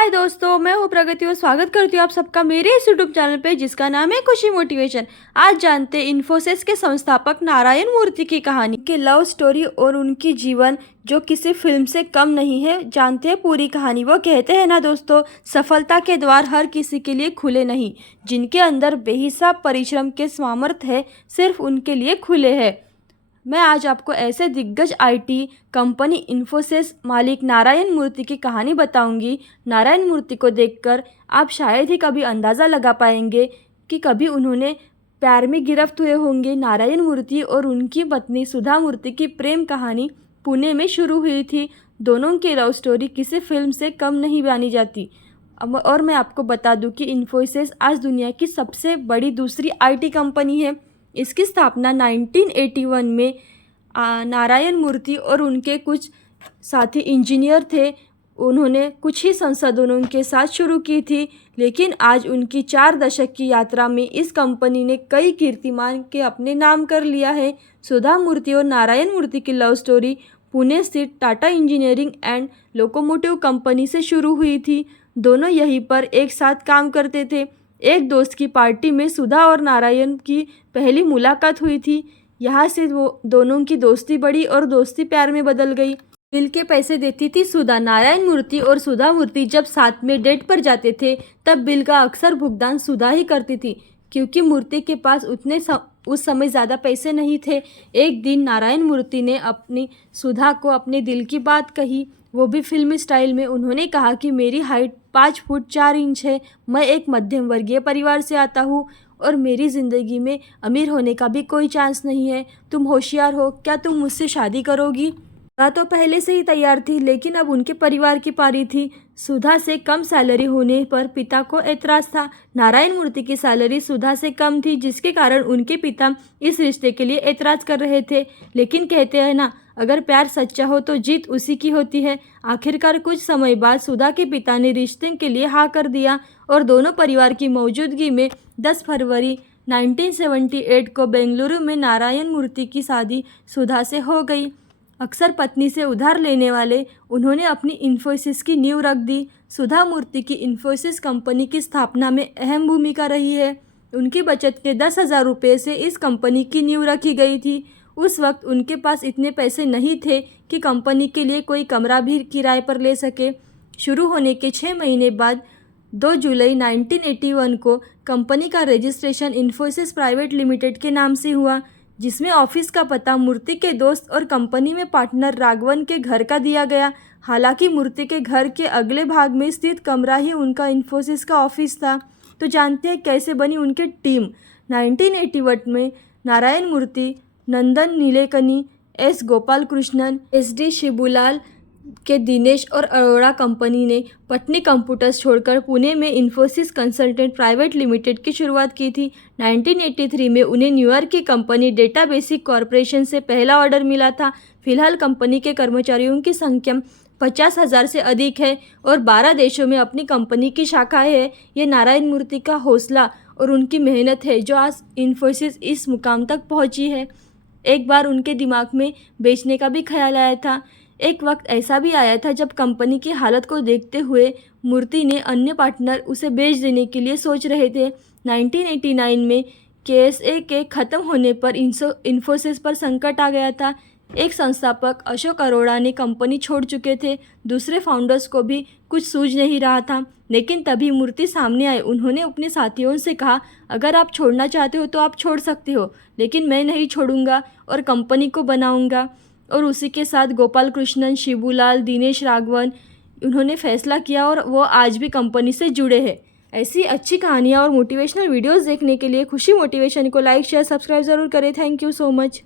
हाय दोस्तों, मैं हूँ प्रगति और स्वागत करती हूँ आप सबका मेरे इस यूट्यूब चैनल पे जिसका नाम है खुशी मोटिवेशन। आज जानते हैं इन्फोसिस के संस्थापक नारायण मूर्ति की कहानी की लव स्टोरी और उनकी जीवन जो किसी फिल्म से कम नहीं है। जानते हैं पूरी कहानी। वो कहते हैं ना दोस्तों, सफलता के द्वार हर किसी के लिए खुले नहीं, जिनके अंदर बेहिसाब परिश्रम के सामर्थ्य है सिर्फ उनके लिए खुले हैं। मैं आज आपको ऐसे दिग्गज आईटी कंपनी इन्फोसिस मालिक नारायण मूर्ति की कहानी बताऊंगी। नारायण मूर्ति को देखकर आप शायद ही कभी अंदाज़ा लगा पाएंगे कि कभी उन्होंने प्यार में गिरफ्त हुए होंगे। नारायण मूर्ति और उनकी पत्नी सुधा मूर्ति की प्रेम कहानी पुणे में शुरू हुई थी। दोनों की लव स्टोरी किसी फिल्म से कम नहीं मानी जाती। और मैं आपको बता दूं कि इन्फोसिस आज दुनिया की सबसे बड़ी दूसरी आईटी कंपनी है। इसकी स्थापना 1981 में नारायण मूर्ति और उनके कुछ साथी इंजीनियर थे। उन्होंने कुछ ही संशोधनों के साथ शुरू की थी, लेकिन आज उनकी 4 दशक की यात्रा में इस कंपनी ने कई कीर्तिमान के अपने नाम कर लिया है। सुधा मूर्ति और नारायण मूर्ति की लव स्टोरी पुणे स्थित Tata engineering and locomotive company से शुरू हुई थी। दोनों यहीं पर एक साथ काम करते थे। एक दोस्त की पार्टी में सुधा और नारायण की पहली मुलाकात हुई थी। यहाँ से वो दोनों की दोस्ती बढ़ी और दोस्ती प्यार में बदल गई। बिल के पैसे देती थी सुधा। नारायण मूर्ति और सुधा मूर्ति जब साथ में डेट पर जाते थे तब बिल का अक्सर भुगतान सुधा ही करती थी, क्योंकि मूर्ति के पास उस समय ज़्यादा पैसे नहीं थे। एक दिन नारायण मूर्ति ने अपनी सुधा को अपने दिल की बात कही, वो भी फिल्मी स्टाइल में। उन्होंने कहा कि मेरी हाइट 5 फुट 4 इंच है, मैं एक मध्यम वर्गीय परिवार से आता हूँ और मेरी ज़िंदगी में अमीर होने का भी कोई चांस नहीं है। तुम होशियार हो, क्या तुम मुझसे शादी करोगी? सुधा तो पहले से ही तैयार थी, लेकिन अब उनके परिवार की पारी थी। सुधा से कम सैलरी होने पर पिता को एतराज़ था। नारायण मूर्ति की सैलरी सुधा से कम थी, जिसके कारण उनके पिता इस रिश्ते के लिए एतराज़ कर रहे थे। लेकिन कहते हैं ना, अगर प्यार सच्चा हो तो जीत उसी की होती है। आखिरकार कुछ समय बाद सुधा के पिता ने रिश्ते के लिए हाँ कर दिया और दोनों परिवार की मौजूदगी में 10 फरवरी 1978 को बेंगलुरु में नारायण मूर्ति की शादी सुधा से हो गई। अक्सर पत्नी से उधार लेने वाले उन्होंने अपनी इन्फोसिस की नींव रख दी। सुधा मूर्ति की इन्फोसिस कंपनी की स्थापना में अहम भूमिका रही है। उनकी बचत के 10,000 रुपये से इस कंपनी की नींव रखी गई थी। उस वक्त उनके पास इतने पैसे नहीं थे कि कंपनी के लिए कोई कमरा भी किराए पर ले सके। शुरू होने के 6 महीने बाद 2 जुलाई 1981 को कंपनी का रजिस्ट्रेशन इन्फोसिस प्राइवेट लिमिटेड के नाम से हुआ, जिसमें ऑफिस का पता मूर्ति के दोस्त और कंपनी में पार्टनर राघवन के घर का दिया गया। हालांकि मूर्ति के घर के अगले भाग में स्थित कमरा ही उनका इन्फोसिस का ऑफिस था। तो जानते हैं कैसे बनी उनकी टीम। 1981 में नारायण मूर्ति, नंदन नीलेकनी, एस गोपाल कृष्णन, SD शिबूलाल के दिनेश और अरोड़ा कंपनी ने पटनी कंप्यूटर्स छोड़कर पुणे में इन्फोसिस कंसल्टेंट प्राइवेट लिमिटेड की शुरुआत की थी। 1983 में उन्हें न्यूयॉर्क की कंपनी डेटा बेसिक कॉरपोरेशन से पहला ऑर्डर मिला था। फिलहाल कंपनी के कर्मचारियों की संख्या 50,000 से अधिक है और 12 देशों में अपनी कंपनी की शाखाएं हैं। ये नारायण मूर्ति का हौसला और उनकी मेहनत है जो आज इन्फोसिस इस मुकाम तक पहुंची है। एक बार उनके दिमाग में बेचने का भी ख्याल आया था। एक वक्त ऐसा भी आया था जब कंपनी की हालत को देखते हुए मूर्ति ने अन्य पार्टनर उसे बेच देने के लिए सोच रहे थे। 1989 में KSA के ख़त्म होने पर इन्फोसिस पर संकट आ गया था। एक संस्थापक अशोक अरोड़ा ने कंपनी छोड़ चुके थे। दूसरे फाउंडर्स को भी कुछ सूझ नहीं रहा था, लेकिन तभी मूर्ति सामने आए। उन्होंने अपने साथियों से कहा, अगर आप छोड़ना चाहते हो तो आप छोड़ सकते हो, लेकिन मैं नहीं छोड़ूंगा और कंपनी को बनाऊंगा। और उसी के साथ गोपाल कृष्णन, शिबूलाल, दिनेश, राघवन, उन्होंने फैसला किया और वो आज भी कंपनी से जुड़े हैं। ऐसी अच्छी कहानियाँ और मोटिवेशनल वीडियोस देखने के लिए खुशी मोटिवेशन को लाइक, शेयर, सब्सक्राइब ज़रूर करें। Thank you so much.